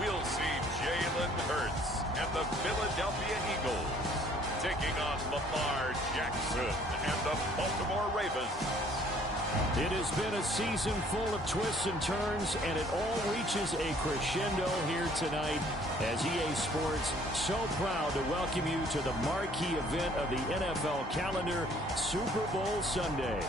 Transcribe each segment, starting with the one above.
we'll see Jalen Hurts and the Philadelphia Eagles taking on Lamar Jackson and the Baltimore Ravens. It has been a season full of twists and turns, and it all reaches a crescendo here tonight as EA Sports so proud to welcome you to the marquee event of the NFL calendar, Super Bowl Sunday.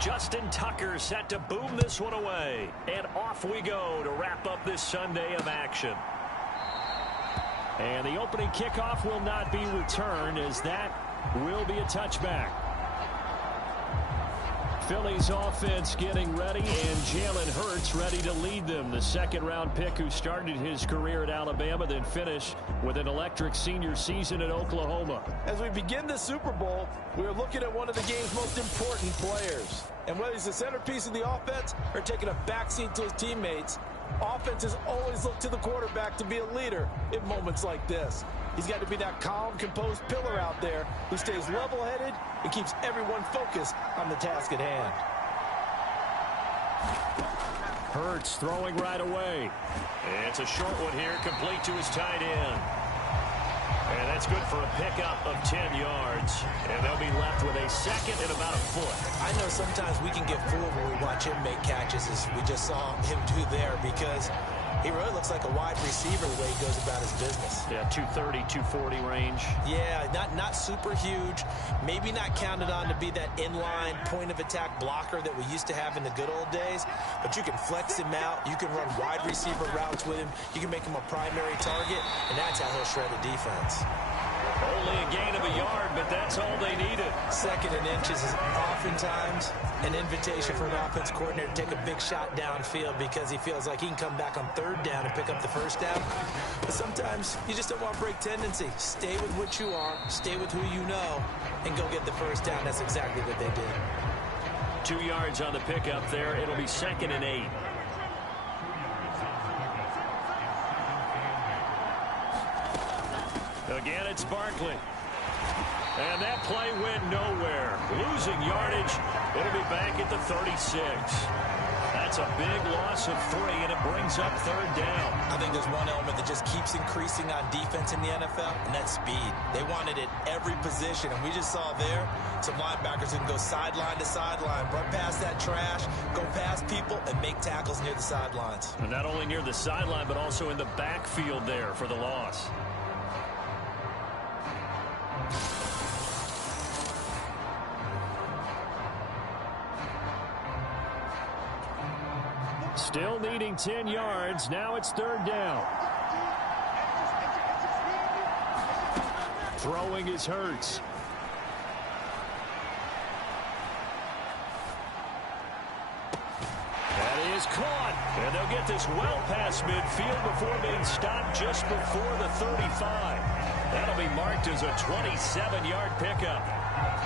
Justin Tucker set to boom this one away. And off we go to wrap up this Sunday of action. And the opening kickoff will not be returned, as that will be a touchback. Philly's offense getting ready, and Jalen Hurts ready to lead them. The second-round pick who started his career at Alabama, then finished with an electric senior season at Oklahoma. As we begin the Super Bowl, we are looking at one of the game's most important players. And whether he's the centerpiece of the offense or taking a backseat to his teammates, offenses always look to the quarterback to be a leader in moments like this. He's got to be that calm, composed pillar out there who stays level-headed and keeps everyone focused on the task at hand. Hurts throwing right away. It's a short one here, complete to his tight end. And that's good for a pickup of 10 yards. And they'll be left with a second and about a foot. I know sometimes we can get fooled when we watch him make catches, as we just saw him do there, because he really looks like a wide receiver the way he goes about his business. Yeah, 230, 240 range. Yeah, not super huge. Maybe not counted on to be that inline point-of-attack blocker that we used to have in the good old days. But you can flex him out. You can run wide receiver routes with him. You can make him a primary target, and that's how he'll shred a defense. Only a gain of a yard, but that's all they needed. Second and inches is oftentimes an invitation for an offense coordinator to take a big shot downfield because he feels like he can come back on third down and pick up the first down. But sometimes you just don't want break tendency. Stay with what you are, stay with who you know, and go get the first down. That's exactly what they did. 2 yards on the pickup there. It'll be 2nd and 8. Again, it's Barkley. And that play went nowhere. Losing yardage. It'll be back at the 36. That's a big loss of 3, and it brings up third down. I think there's one element that just keeps increasing on defense in the NFL, and that's speed. They want it at every position, and we just saw there some linebackers who can go sideline to sideline, run past that trash, go past people, and make tackles near the sidelines. And not only near the sideline, but also in the backfield there for the loss. Still needing 10 yards. Now it's third down. Throwing is Hurts. That is caught. And they'll get this well past midfield before being stopped just before the 35. That'll be marked as a 27-yard pickup.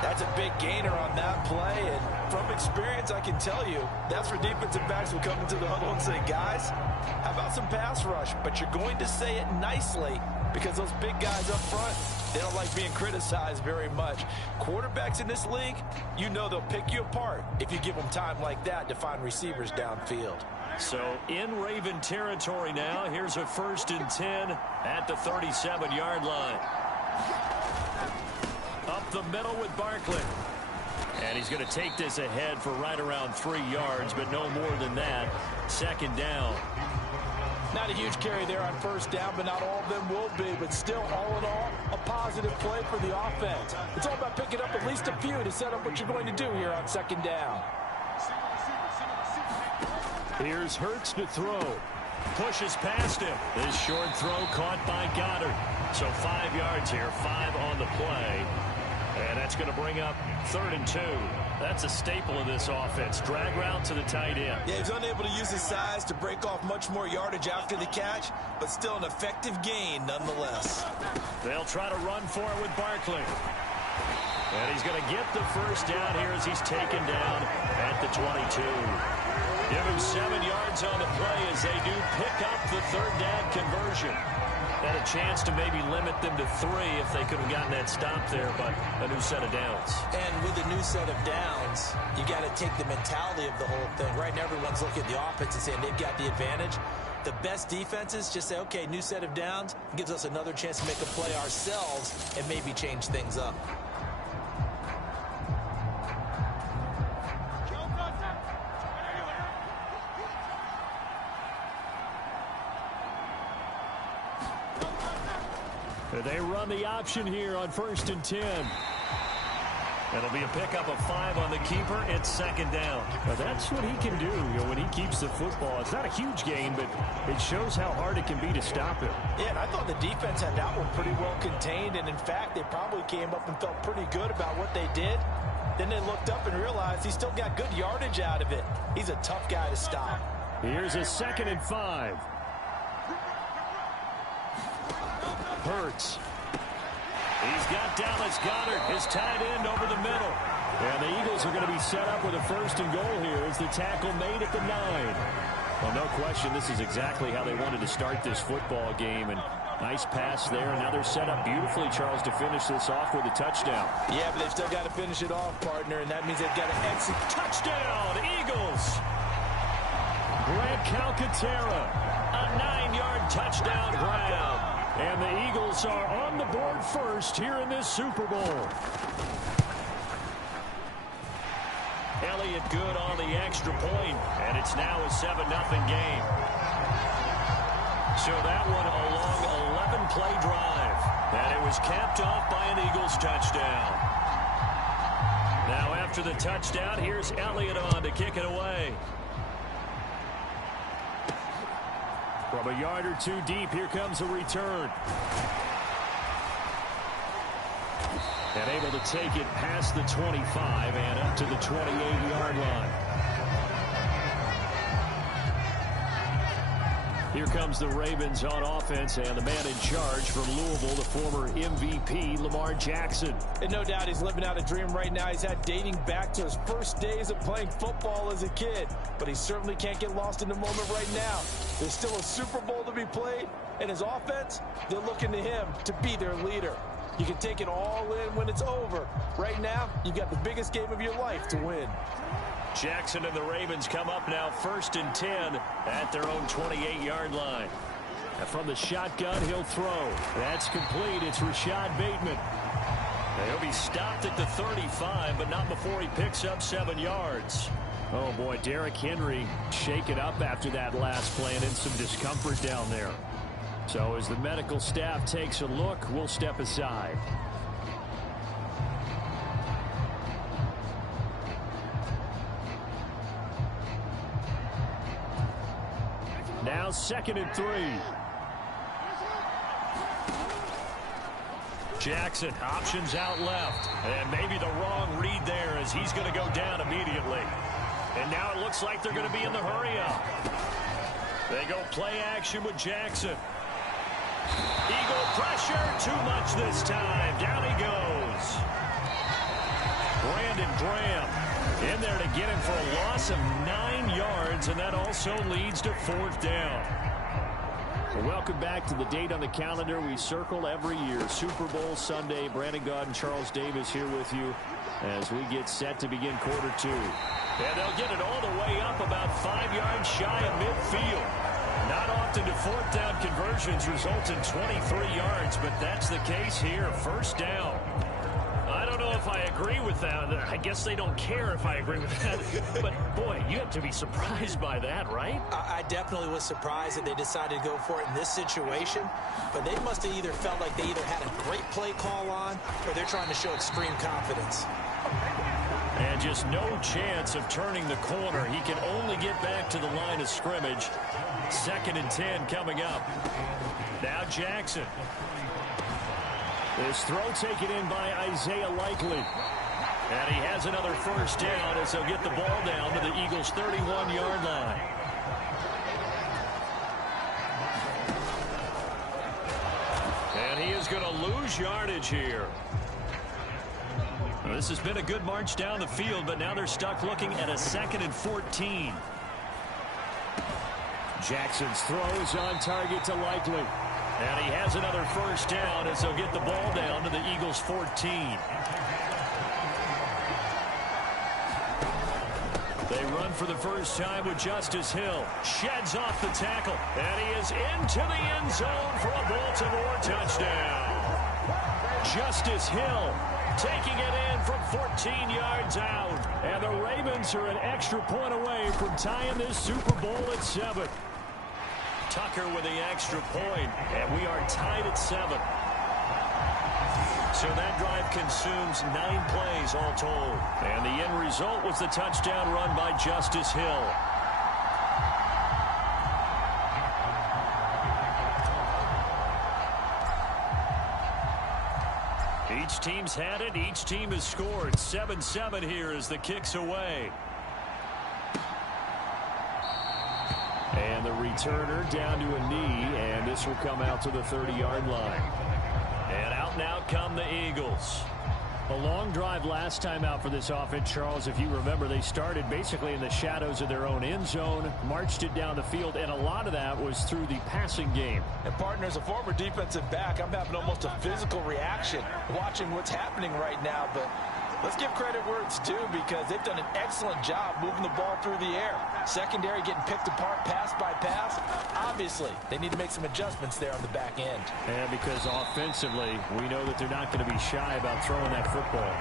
That's a big gainer on that play, and from experience, I can tell you, that's where defensive backs will come into the huddle and say, guys, how about some pass rush? But you're going to say it nicely because those big guys up front, they don't like being criticized very much. Quarterbacks in this league, you know they'll pick you apart if you give them time like that to find receivers downfield. So in Raven territory now. Here's a 1st and 10 at the 37-yard line. Up the middle with Barkley. And he's going to take this ahead for right around 3 yards, but no more than that. 2nd down. Not a huge carry there on 1st down, but not all of them will be. But still, all in all, a positive play for the offense. It's all about picking up at least a few to set up what you're going to do here on 2nd down. Here's Hurts to throw. Pushes past him. This short throw caught by Goddard. So 5 yards here, 5 on the play. And that's going to bring up 3rd and 2. That's a staple of this offense. Drag route to the tight end. Yeah, he's unable to use his size to break off much more yardage after the catch, but still an effective gain nonetheless. They'll try to run for it with Barkley. And he's going to get the 1st down here as he's taken down at the 22. Give him 7 yards on the play as they do pick up the 3rd down conversion. Had a chance to maybe limit them to 3 if they could have gotten that stop there, but a new set of downs. And with a new set of downs, you got to take the mentality of the whole thing. Right now, everyone's looking at the offense and saying they've got the advantage. The best defenses just say, okay, new set of downs, gives us another chance to make a play ourselves and maybe change things up. They run the option here on 1st and 10. It'll be a pickup of 5 on the keeper. It's 2nd down. Now that's what he can do, when he keeps the football. It's not a huge gain, but it shows how hard it can be to stop him. Yeah, and I thought the defense had that one pretty well contained, and in fact, they probably came up and felt pretty good about what they did. Then they looked up and realized he still got good yardage out of it. He's a tough guy to stop. Here's a 2nd and 5. Hurts. He's got Dallas Goddard, his tight end, over the middle. And the Eagles are going to be set up with a 1st and goal here as the tackle made at the 9. Well, no question, this is exactly how they wanted to start this football game. And nice pass there. And now they're set up beautifully, Charles, to finish this off with a touchdown. Yeah, but they've still got to finish it off, partner, and that means they've got to execute. Touchdown, Eagles! Grant Calcaterra, a 9-yard touchdown grab. And the Eagles are on the board first here in this Super Bowl. Elliott good on the extra point, and it's now a 7-0 game. So that one a long 11-play drive, and it was capped off by an Eagles touchdown. Now after the touchdown, here's Elliott on to kick it away. From a yard or 2 deep, here comes a return. And able to take it past the 25 and up to the 28-yard line. Here comes the Ravens on offense, and the man in charge from Louisville, the former MVP, Lamar Jackson. And no doubt he's living out a dream right now. He's had dating back to his first days of playing football as a kid. But he certainly can't get lost in the moment right now. There's still a Super Bowl to be played, and his offense, they're looking to him to be their leader. You can take it all in when it's over. Right now, you got the biggest game of your life to win. Jackson and the Ravens come up now 1st and 10 at their own 28-yard line. And from the shotgun, he'll throw. That's complete. It's Rashad Bateman. And he'll be stopped at the 35, but not before he picks up 7 yards. Oh, boy, Derrick Henry shaken up after that last play and in some discomfort down there. So as the medical staff takes a look, we'll step aside. Now 2nd and 3. Jackson options out left. And maybe the wrong read there as he's going to go down immediately. And now it looks like they're going to be in the hurry up. They go play action with Jackson. Eagle pressure, too much this time. Down he goes. Brandon Graham in there to get him for a loss of 9 yards, and that also leads to 4th down. Well, welcome back to the date on the calendar we circle every year. Super Bowl Sunday. Brandon Gaud and Charles Davis here with you as we get set to begin quarter 2. And they'll get it all the way up about 5 yards shy of midfield. Not often do fourth down conversions result in 23 yards, but that's the case here. First down. I don't know if I agree with that. I guess they don't care if I agree with that. But, boy, you have to be surprised by that, right? I definitely was surprised that they decided to go for it in this situation. But they must have either felt like they either had a great play call on or they're trying to show extreme confidence. And just no chance of turning the corner. He can only get back to the line of scrimmage. 2nd and 10 coming up. Now Jackson. This throw taken in by Isaiah Likely. And he has another first down as they'll get the ball down to the Eagles' 31-yard line. And he is going to lose yardage here. Well, this has been a good march down the field, but now they're stuck looking at a 2nd and 14. Jackson's throw is on target to Likely. And he has another first down as they'll get the ball down to the Eagles' 14. They run for the first time with Justice Hill. Sheds off the tackle. And he is into the end zone for a Baltimore touchdown. Justice Hill taking it in from 14 yards out. And the Ravens are an extra point away from tying this Super Bowl at 7. Tucker with the extra point, and we are tied at 7. So that drive consumes 9 plays all told. And the end result was the touchdown run by Justice Hill. Each team's had it. Each team has scored. 7-7 here as the kick's away. And the returner down to a knee, and this will come out to the 30-yard line. And out now come the Eagles. A long drive last time out for this offense, Charles. If you remember, they started basically in the shadows of their own end zone, marched it down the field, and a lot of that was through the passing game. And, partner, as a former defensive back, I'm having almost a physical reaction watching what's happening right now, but let's give credit where it's due because they've done an excellent job moving the ball through the air. Secondary getting picked apart pass by pass. Obviously, they need to make some adjustments there on the back end. And because offensively, we know that they're not going to be shy about throwing that football.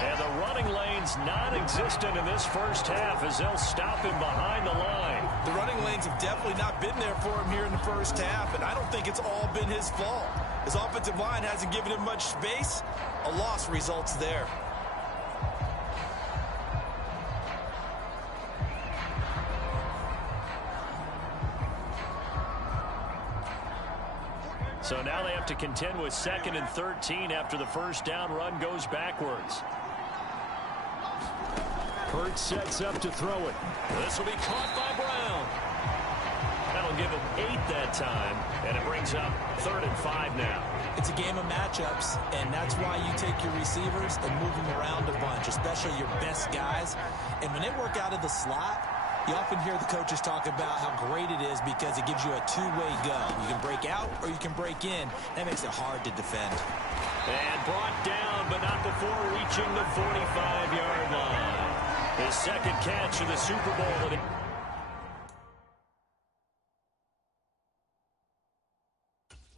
And the running lane's non-existent in this first half as they'll stop him behind the line. The running lanes have definitely not been there for him here in the first half, and I don't think it's all been his fault. His offensive line hasn't given him much space. A loss results there. So now they have to contend with 2nd and 13 after the first down run goes backwards. Hurts sets up to throw it. This will be caught by Brown. That'll give him 8 that time, and it brings up 3rd and 5 now. It's a game of matchups, and that's why you take your receivers and move them around a bunch, especially your best guys. And when they work out of the slot, you often hear the coaches talk about how great it is because it gives you a two-way go. You can break out or you can break in. That makes it hard to defend. And brought down, but not before reaching the 45-yard line. His second catch of the Super Bowl.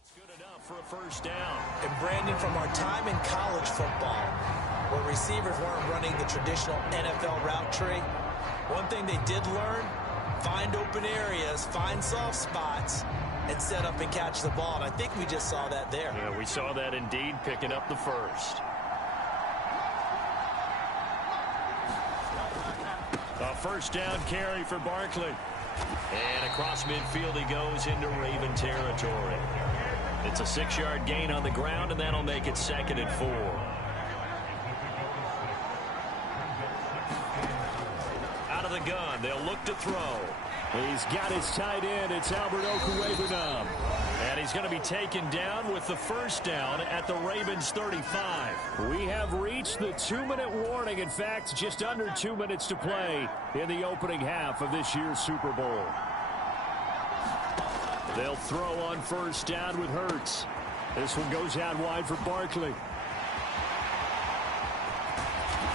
It's good enough for a first down. And Brandon, from our time in college football, where receivers weren't running the traditional NFL route tree, one thing they did learn, find open areas, find soft spots, and set up and catch the ball. And I think we just saw that there. Yeah, we saw that indeed, picking up the first. A first down carry for Barkley. And across midfield he goes into Raven territory. It's a 6-yard gain on the ground, and that'll make it 2nd and 4. The gun. They'll look to throw. He's got his tight end. It's Albert Okwuegbunam. And he's going to be taken down with the first down at the Ravens 35. We have reached the 2-minute warning. In fact, just under 2 minutes to play in the opening half of this year's Super Bowl. They'll throw on first down with Hurts. This one goes out wide for Barkley.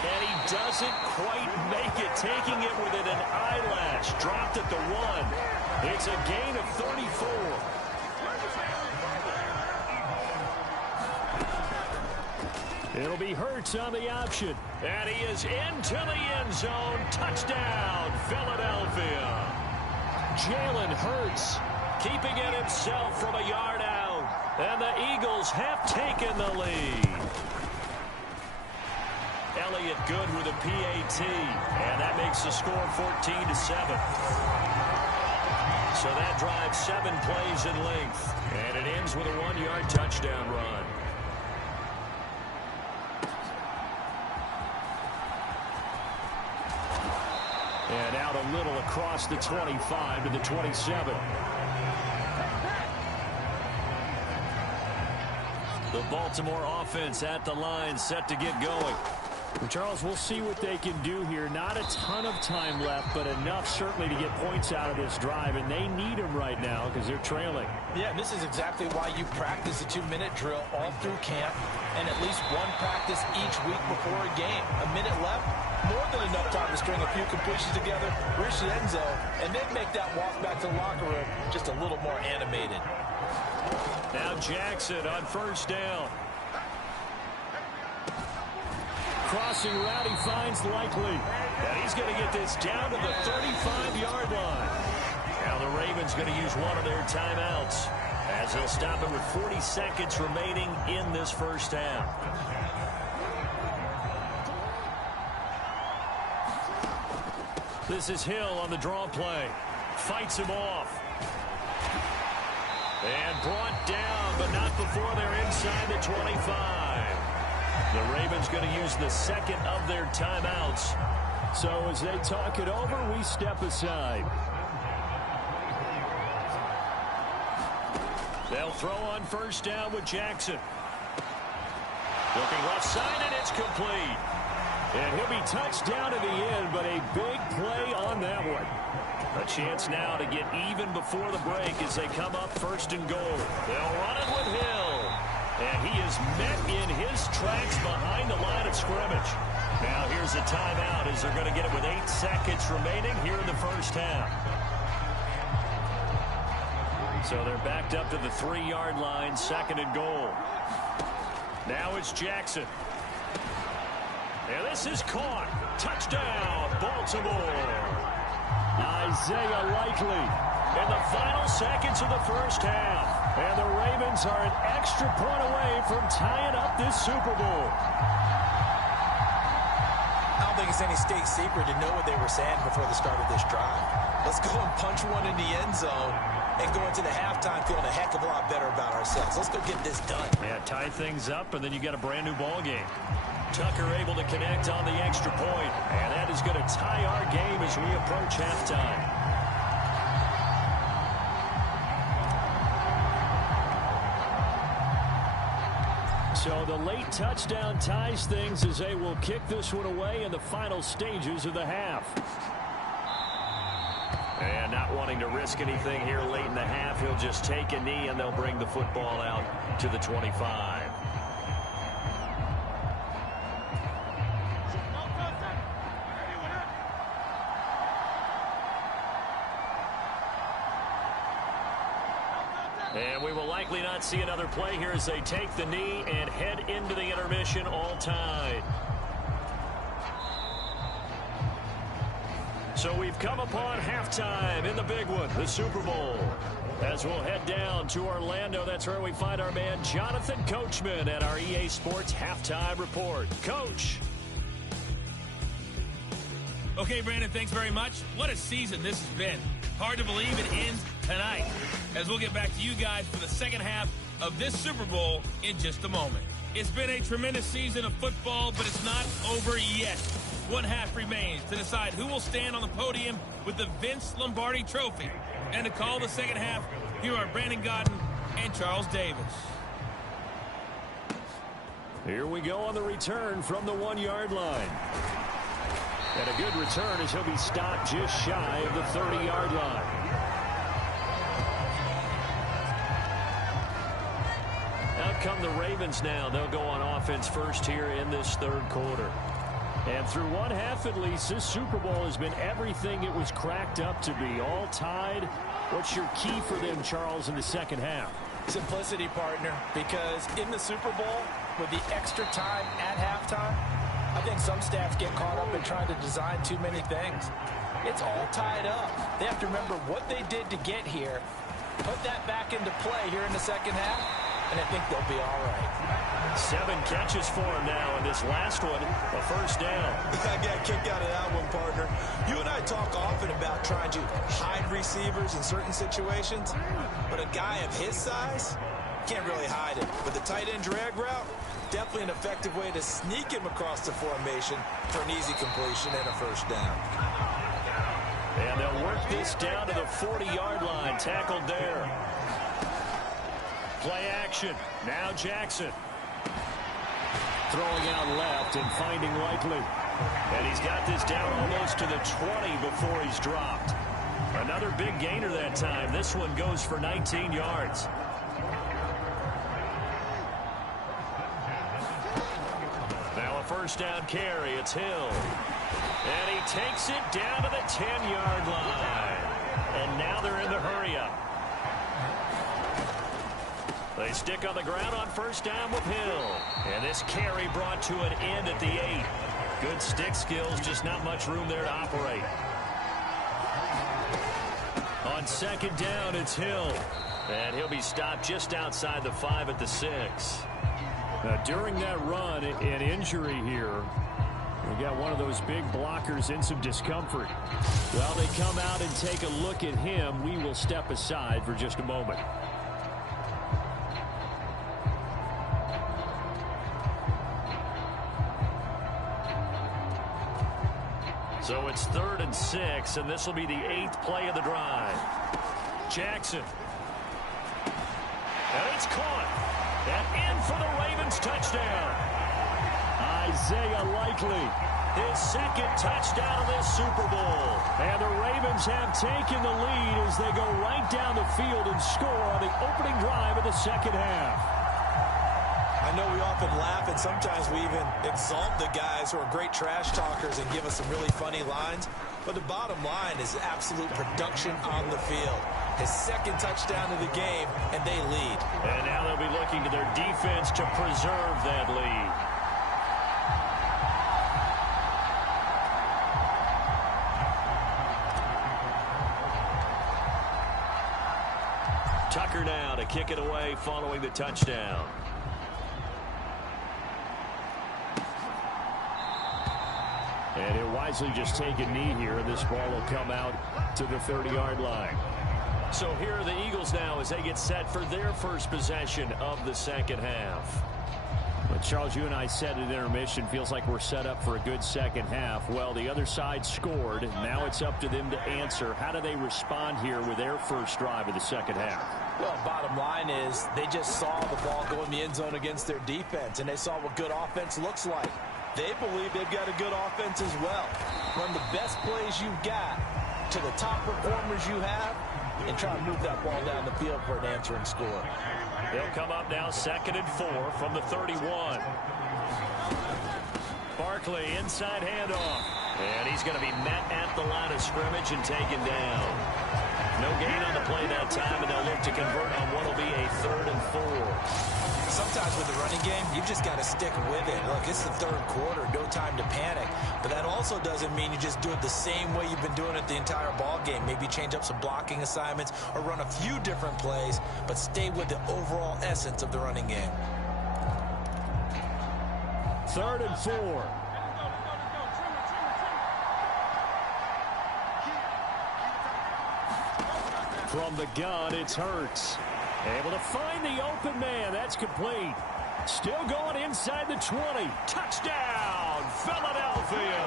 And he doesn't quite make it, taking it within an eyelash. Dropped at the 1. It's a gain of 34. It'll be Hurts on the option. And he is into the end zone. Touchdown, Philadelphia. Jalen Hurts keeping it himself from a yard out. And the Eagles have taken the lead. Elliott good with a PAT. And that makes the score 14-7. So that drives 7 plays in length. And it ends with a 1-yard touchdown run. And out a little across the 25 to the 27. The Baltimore offense at the line, set to get going. Well, Charles, we'll see what they can do here. Not a ton of time left, but enough certainly to get points out of this drive, and they need them right now because they're trailing. Yeah, and this is exactly why you practice the 2-minute drill all through camp and at least one practice each week before a game. A minute left, more than enough time to string a few completions together, reach the end zone, and then make that walk back to the locker room just a little more animated. Now Jackson on first down. Crossing route, he finds Likely. And he's going to get this down to the 35-yard line. Now the Ravens going to use one of their timeouts as they'll stop it with 40 seconds remaining in this first half. This is Hill on the draw play. Fights him off. And brought down, but not before they're inside the 25. The Ravens going to use the second of their timeouts. So as they talk it over, we step aside. They'll throw on first down with Jackson. Looking left side, and it's complete. And he'll be touched down to the end, but a big play on that one. A chance now to get even before the break as they come up first and goal. They'll run it with Hill. And he is met in his tracks behind the line of scrimmage. Now here's a timeout as they're going to get it with 8 seconds remaining here in the first half. So they're backed up to the 3-yard line, second and goal. Now it's Jackson. And this is caught. Touchdown, Baltimore. Isaiah Likely in the final seconds of the first half. And the Ravens are an extra point away from tying up this Super Bowl. I don't think it's any state secret to know what they were saying before the start of this drive. Let's go and punch one in the end zone and go into the halftime feeling a heck of a lot better about ourselves. Let's go get this done. Yeah, tie things up, and then you got a brand new ball game. Tucker able to connect on the extra point, and that is going to tie our game as we approach halftime. So the late touchdown ties things as they will kick this one away in the final stages of the half. And not wanting to risk anything here late in the half, he'll just take a knee and they'll bring the football out to the 25. And we will likely not see another play here as they take the knee and head into the intermission all tied. So we've come upon halftime in the big one, the Super Bowl. As we'll head down to Orlando, that's where we find our man Jonathan Coachman at our EA Sports Halftime Report. Coach. Okay, Brandon, thanks very much. What a season this has been. Hard to believe it ends tonight, as we'll get back to you guys for the second half of this Super Bowl in just a moment. It's been a tremendous season of football, but it's not over yet. One half remains to decide who will stand on the podium with the Vince Lombardi Trophy. And to call the second half, here are Brandon Godden and Charles Davis. Here we go on the return from the 1-yard line. And a good return as he'll be stopped just shy of the 30-yard line. come the Ravens now. They'll go on offense first here in this third quarter. And through one half at least, this Super Bowl has been everything it was cracked up to be. All tied. What's your key for them, Charles, in the second half? Simplicity, partner, because in the Super Bowl, with the extra time at halftime, I think some staffs get caught up in trying to design too many things. It's all tied up. They have to remember what they did to get here, put that back into play here in the second half, and I think they'll be all right. 7 catches for him now, and this last one, a first down. I got a kick out of that one, partner. You and I talk often about trying to hide receivers in certain situations, but a guy of his size can't really hide it. With the tight end drag route, definitely an effective way to sneak him across the formation for an easy completion and a first down. And they'll work this down to the 40-yard line, tackled there. Play action. Now Jackson. Throwing out left and finding Likely. And he's got this down almost to the 20 before he's dropped. Another big gainer that time. This one goes for 19 yards. Now a first down carry. It's Hill. And he takes it down to the 10-yard line. And now they're in the hurry-up. They stick on the ground on first down with Hill. And this carry brought to an end at the 8. Good stick skills, just not much room there to operate. On second down, it's Hill. And he'll be stopped just outside the 5 at the 6. During that run, an injury here. We got one of those big blockers in some discomfort. Well, they come out and take a look at him. We will step aside for just a moment. So it's 3rd and 6, and this will be the 8th play of the drive. Jackson. And it's caught. And in for the Ravens touchdown. Isaiah Likely. His second touchdown of this Super Bowl. And the Ravens have taken the lead as they go right down the field and score on the opening drive of the second half. I know we often laugh, and sometimes we even exalt the guys who are great trash talkers and give us some really funny lines. But the bottom line is absolute production on the field. His second touchdown of the game, and they lead. And now they'll be looking to their defense to preserve that lead. Tucker now to kick it away following the touchdown. And he'll wisely just take a knee here, and this ball will come out to the 30-yard line. So here are the Eagles now as they get set for their first possession of the second half. But Charles, you and I said at intermission, feels like we're set up for a good second half. Well, the other side scored. Now it's up to them to answer. How do they respond here with their first drive of the second half? Well, bottom line is they just saw the ball go in the end zone against their defense, and they saw what good offense looks like. They believe they've got a good offense as well. Run the best plays you've got to the top performers you have and try to move that ball down the field for an answering score. They'll come up now 2nd and 4 from the 31. Barkley inside handoff. And he's going to be met at the line of scrimmage and taken down. No gain on the play that time, and they'll look to convert on what will be a 3rd and 4. Sometimes with the running game, you've just got to stick with it. Look, it's the third quarter, no time to panic. But that also doesn't mean you just do it the same way you've been doing it the entire ball game. Maybe change up some blocking assignments or run a few different plays, but stay with the overall essence of the running game. 3rd and 4. From the gun, it's Hurts. Able to find the open man. That's complete. Still going inside the 20. Touchdown, Philadelphia.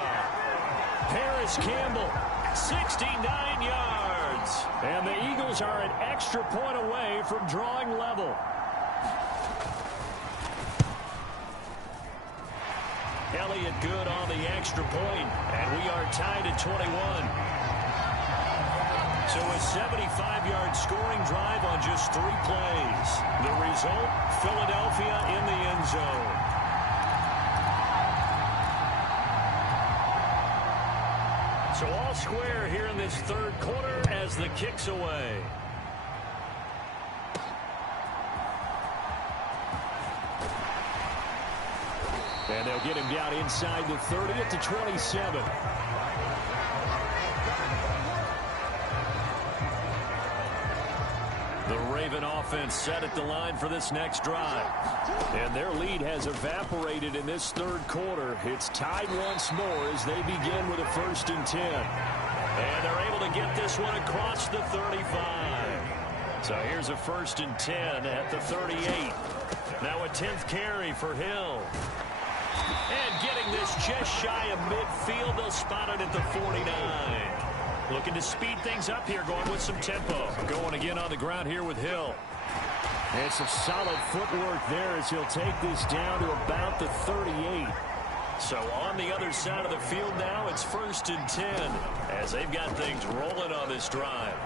Paris Campbell, 69 yards. And the Eagles are an extra point away from drawing level. Elliott good on the extra point, and we are tied at 21. So a 75-yard scoring drive on just 3 plays. The result, Philadelphia in the end zone. So all square here in this third quarter as the kick's away. And they'll get him down inside the 30 at the 27. The Raven offense set at the line for this next drive. And their lead has evaporated in this third quarter. It's tied once more as they begin with a 1st and 10. And they're able to get this one across the 35. So here's a 1st and 10 at the 38. Now a 10th carry for Hill. And getting this just shy of midfield, they'll spot it at the 49. Looking to speed things up here, going with some tempo. Going again on the ground here with Hill. And some solid footwork there as he'll take this down to about the 38. So on the other side of the field now, it's 1st and 10 as they've got things rolling on this drive.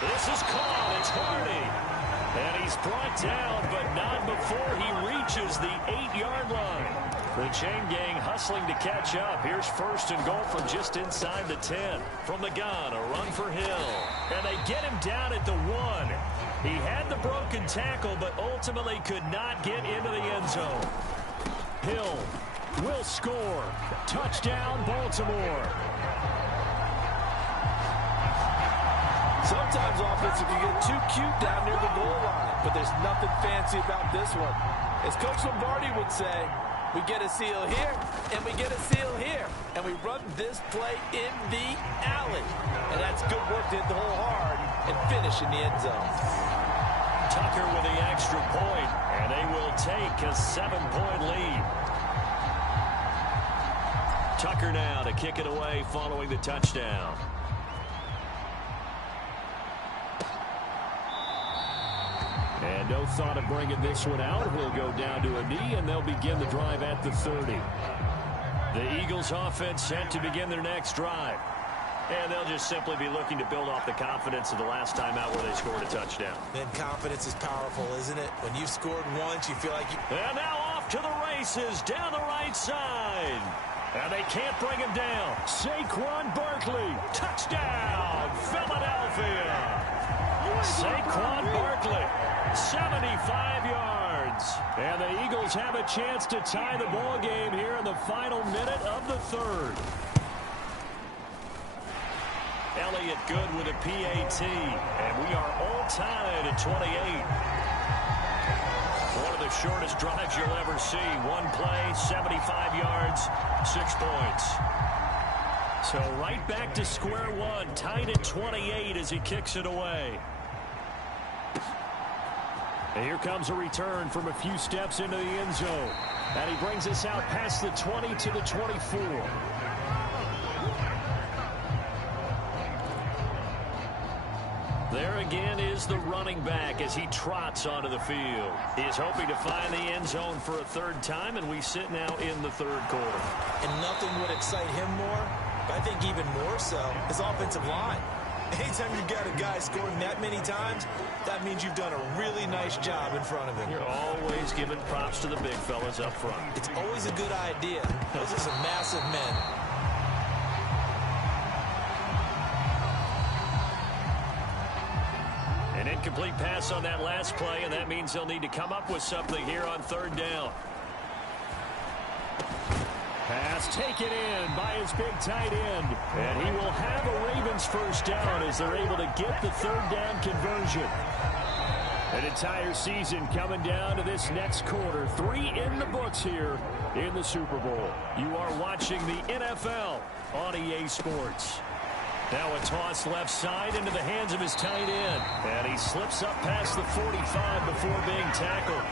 This is caught. It's Hardy. And he's brought down, but not before he reaches the 8-yard line. The chain gang hustling to catch up. Here's 1st and goal from just inside the 10. From the gun, a run for Hill. And they get him down at the 1. He had the broken tackle, but ultimately could not get into the end zone. Hill will score. Touchdown, Baltimore. Sometimes offense can get too cute down near the goal line, but there's nothing fancy about this one. As Coach Lombardi would say, we get a seal here, and we get a seal here, and we run this play in the alley. And that's good work to hit the hole hard and finish in the end zone. Tucker with the extra point, and they will take a 7-point lead. Tucker now to kick it away following the touchdown. And no thought of bringing this one out. He'll go down to a knee, and they'll begin the drive at the 30. The Eagles offense set to begin their next drive. And they'll just simply be looking to build off the confidence of the last time out where they scored a touchdown. Then confidence is powerful, isn't it? When you've scored once, you feel like you... And now off to the races down the right side. And they can't bring him down. Saquon Barkley, touchdown, Philadelphia. Saquon Barkley, 75 yards. And the Eagles have a chance to tie the ball game here in the final minute of the third. Elliott good with a PAT. And we are all tied at 28. One of the shortest drives you'll ever see. One play, 75 yards, 6 points. So right back to square one, tied at 28 as he kicks it away. And here comes a return from a few steps into the end zone. And he brings us out past the 20 to the 24. There again is the running back as he trots onto the field. He is hoping to find the end zone for a 3rd time, and we sit now in the 3rd quarter. And nothing would excite him more, but I think even more so, his offensive line. Anytime you've got a guy scoring that many times, that means you've done a really nice job in front of him. You're always giving props to the big fellas up front. It's always a good idea. Those are some massive men. An incomplete pass on that last play, and that means they'll need to come up with something here on 3rd down. Pass taken in by his big tight end. And he will have a Ravens 1st down as they're able to get the 3rd down conversion. An entire season coming down to this next quarter. 3 in the books here in the Super Bowl. You are watching the NFL on EA Sports. Now a toss left side into the hands of his tight end. And he slips up past the 45 before being tackled.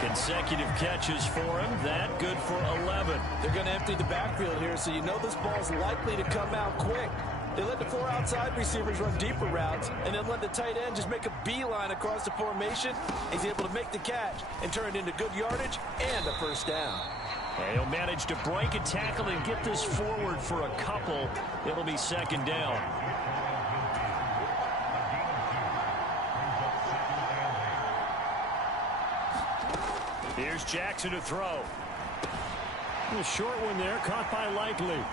Consecutive catches for him. That good for 11. They're going to empty the backfield here, so you know this ball's likely to come out quick. They let the 4 outside receivers run deeper routes, and then let the tight end just make a beeline across the formation. He's able to make the catch and turn it into good yardage and a 1st down. And he'll manage to break a tackle and get this forward for a couple. It'll be second down. Here's Jackson to throw. A short one there, caught by Likely.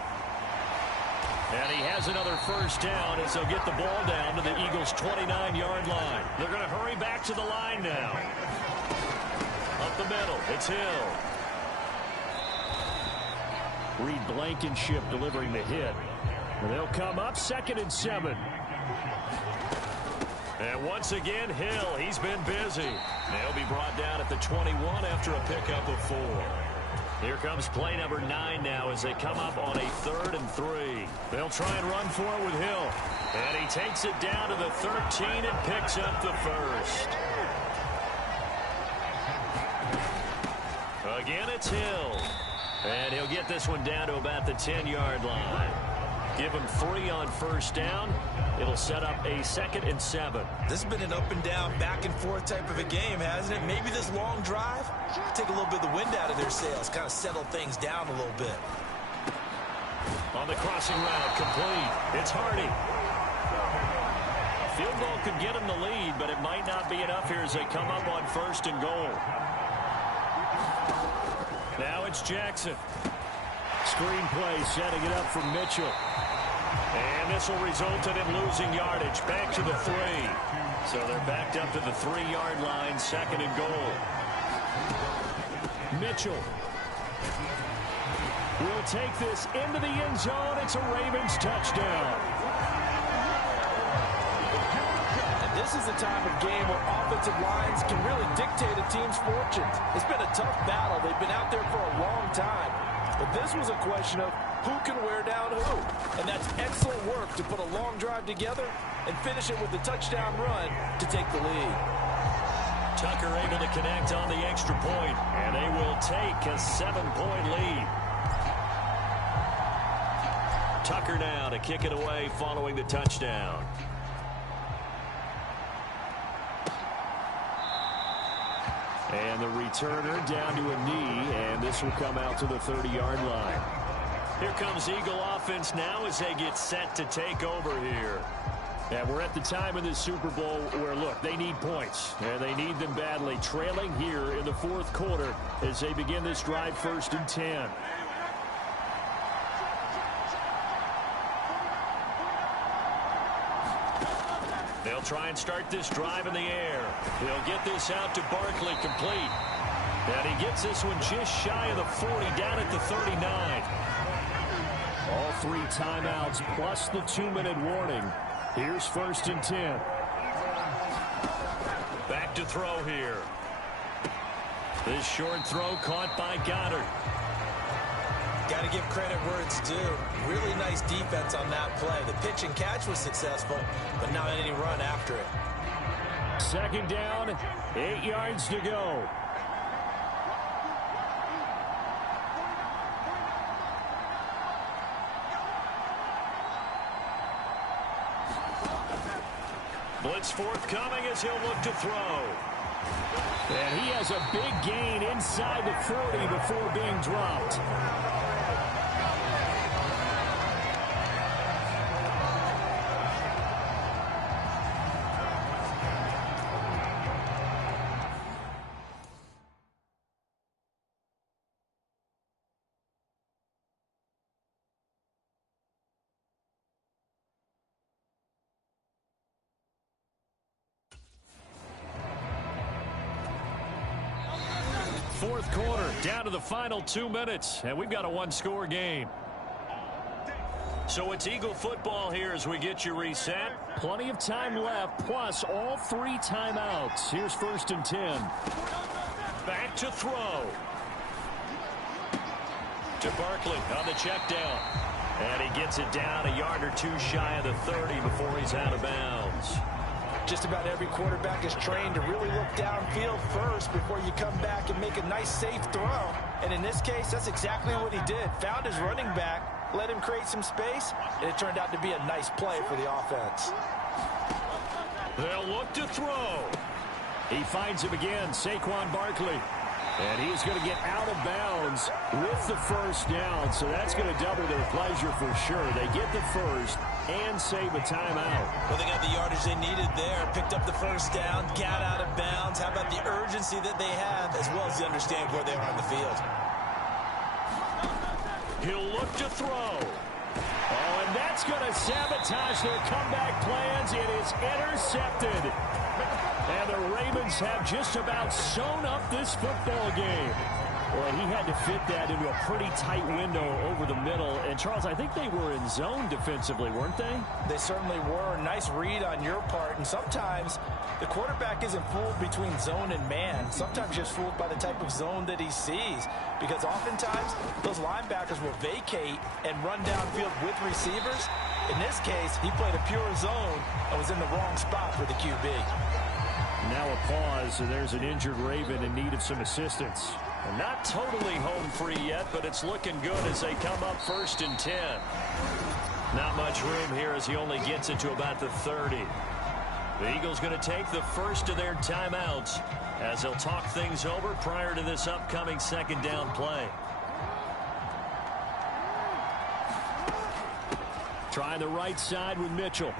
And he has another first down as they'll get the ball down to the Eagles' 29-yard line. They're going to hurry back to the line now. Up the middle, it's Hill. Reed Blankenship delivering the hit. And they'll come up 2nd and 7. And once again, Hill, he's been busy. They'll be brought down at the 21 after a pickup of 4. Here comes play number 9 now as they come up on a 3rd and 3. They'll try and run for it with Hill. And he takes it down to the 13 and picks up the first. Again, it's Hill. And he'll get this one down to about the 10-yard line. Give him 3 on first down. It'll set up a 2nd and 7. This has been an up and down, back and forth type of a game, hasn't it? Maybe this long drive, take a little bit of the wind out of their sails, kind of settle things down a little bit. On the crossing route, complete. It's Hardy. A field goal could get him the lead, but it might not be enough here as they come up on 1st and goal. Now it's Jackson. Screenplay setting it up for Mitchell. And this will result in him losing yardage. Back to the 3. So they're backed up to the 3-yard line, 2nd and goal. Mitchell will take this into the end zone. It's a Ravens touchdown. And this is the time of game where offensive lines can really dictate a team's fortunes. It's been a tough battle. They've been out there for a long time. But this was a question of who can wear down who. And that's excellent work to put a long drive together and finish it with a touchdown run to take the lead. Tucker able to connect on the extra point, and they will take a 7-point lead. Tucker now to kick it away following the touchdown. And the returner down to a knee, and this will come out to the 30-yard line. Here comes Eagle offense now as they get set to take over here. And we're at the time in this Super Bowl where, look, they need points, and they need them badly. Trailing here in the 4th quarter as they begin this drive 1st and 10. They'll try and start this drive in the air. He'll get this out to Barkley, complete. And he gets this one just shy of the 40, down at the 39. All 3 timeouts plus the 2-minute warning. Here's 1st and 10. Back to throw here. This short throw caught by Goddard. Got to give credit where it's due. Really nice defense on that play. The pitch and catch was successful, but not any run after it. 2nd down, 8 yards to go. Blitz forthcoming as he'll look to throw. And he has a big gain inside the 40 before being dropped. Fourth quarter, down to the final 2 minutes, and we've got a 1-score game. So it's Eagle football here as we get you reset. Plenty of time left, plus all 3 timeouts. Here's 1st and 10. Back to throw. To Barkley on the check down. And he gets it down a yard or 2 shy of the 30 before he's out of bounds. Just about every quarterback is trained to really look downfield first before you come back and make a nice, safe throw. And in this case, that's exactly what he did. Found his running back, let him create some space, and it turned out to be a nice play for the offense. They'll look to throw. He finds him again, Saquon Barkley. And he's going to get out of bounds with the first down, so that's going to double their pleasure for sure. They get the first and save a timeout. Well, they got the yardage they needed there, picked up the first down, got out of bounds. How about the urgency that they have, as well as the understanding where they are on the field? He'll look to throw. Oh, and that's going to sabotage their comeback plans. It is intercepted. And the Ravens have just about sewn up this football game. Well, he had to fit that into a pretty tight window over the middle. And, Charles, I think they were in zone defensively, weren't they? They certainly were. Nice read on your part. And sometimes the quarterback isn't fooled between zone and man. Sometimes just fooled by the type of zone that he sees. Because oftentimes, those linebackers will vacate and run downfield with receivers. In this case, he played a pure zone and was in the wrong spot for the QB. Now a pause, and there's an injured Raven in need of some assistance. And not totally home free yet, but it's looking good as they come up 1st and 10. Not much room here as he only gets it to about the 30. The Eagles going to take the first of their timeouts as they'll talk things over prior to this upcoming second down play. Trying the right side with Mitchell.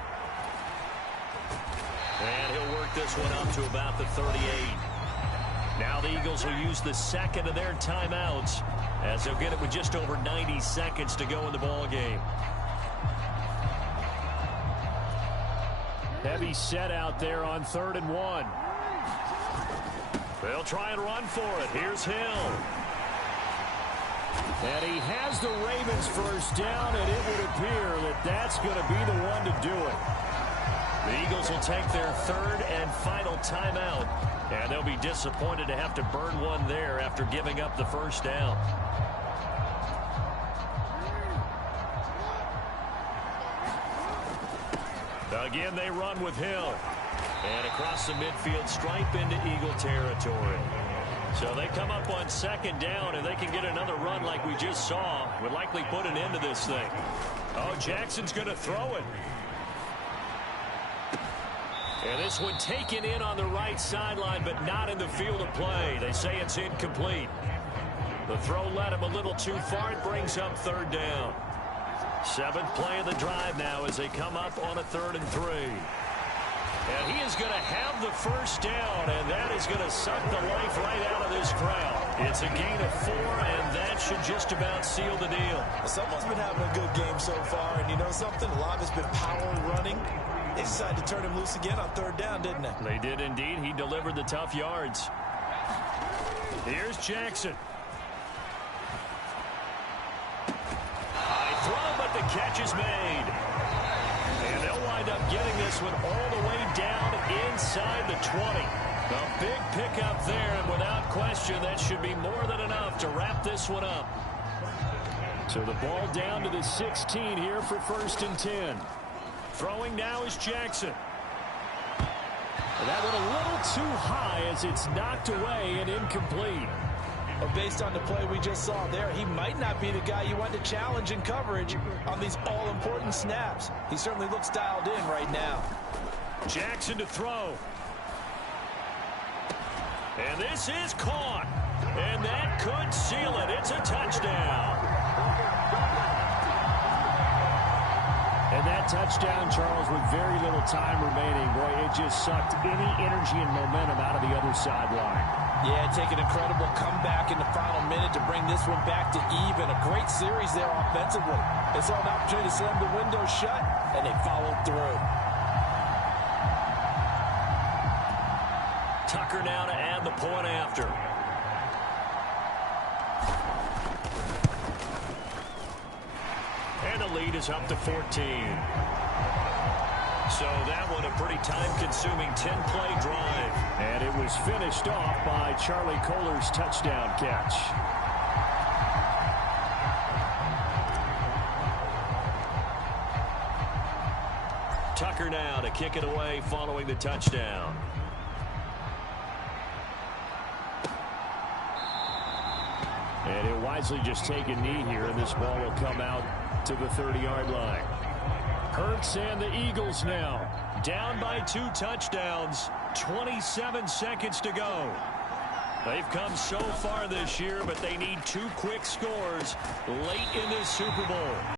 And he'll work this one up to about the 38. Now the Eagles will use the second of their timeouts as they'll get it with just over 90 seconds to go in the ball game. Heavy set out there on 3rd and 1. They'll try and run for it. Here's Hill. And he has the Ravens first down, and it would appear that that's going to be the one to do it. The Eagles will take their 3rd and final timeout, and they'll be disappointed to have to burn one there after giving up the first down. Again, they run with Hill. And across the midfield stripe into Eagle territory. So they come up on 2nd down, and they can get another run like we just saw. Would likely put an end to this thing. Oh, Jackson's going to throw it. And this one taken in on the right sideline, but not in the field of play. They say it's incomplete. The throw led him a little too far. It brings up 3rd down. 7th play of the drive now as they come up on a 3rd and 3. And he is going to have the first down, and that is going to suck the life right out of this crowd. It's a gain of 4, and that should just about seal the deal. Someone's been having a good game so far, and you know something? A lot has been power running. They decided to turn him loose again on 3rd down, didn't they? They did indeed. He delivered the tough yards. Here's Jackson. High throw, but the catch is made. And they'll wind up getting this one all the way down inside the 20. A big pickup there, and without question, that should be more than enough to wrap this one up. So the ball down to the 16 here for 1st and 10. Throwing now is Jackson. And that one a little too high as it's knocked away and incomplete. Well, based on the play we just saw there, he might not be the guy you want to challenge in coverage on these all-important snaps. He certainly looks dialed in right now. Jackson to throw. And this is caught. And that could seal it. It's a touchdown. And that touchdown, Charles, with very little time remaining, boy, it just sucked any energy and momentum out of the other sideline. Yeah, take an incredible comeback in the final minute to bring this one back to even. A great series there offensively. They saw an opportunity to slam the window shut, and they followed through. Tucker now to add the point after. And the lead is up to 14. So that one a pretty time-consuming 10-play drive. And it was finished off by Charlie Kohler's touchdown catch. Tucker now to kick it away following the touchdown. And he'll wisely just take a knee here, and this ball will come out to the 30-yard line. Hurts and the Eagles now down by 2 touchdowns. 27 seconds to go. They've come so far this year, but they need 2 quick scores late in this Super Bowl.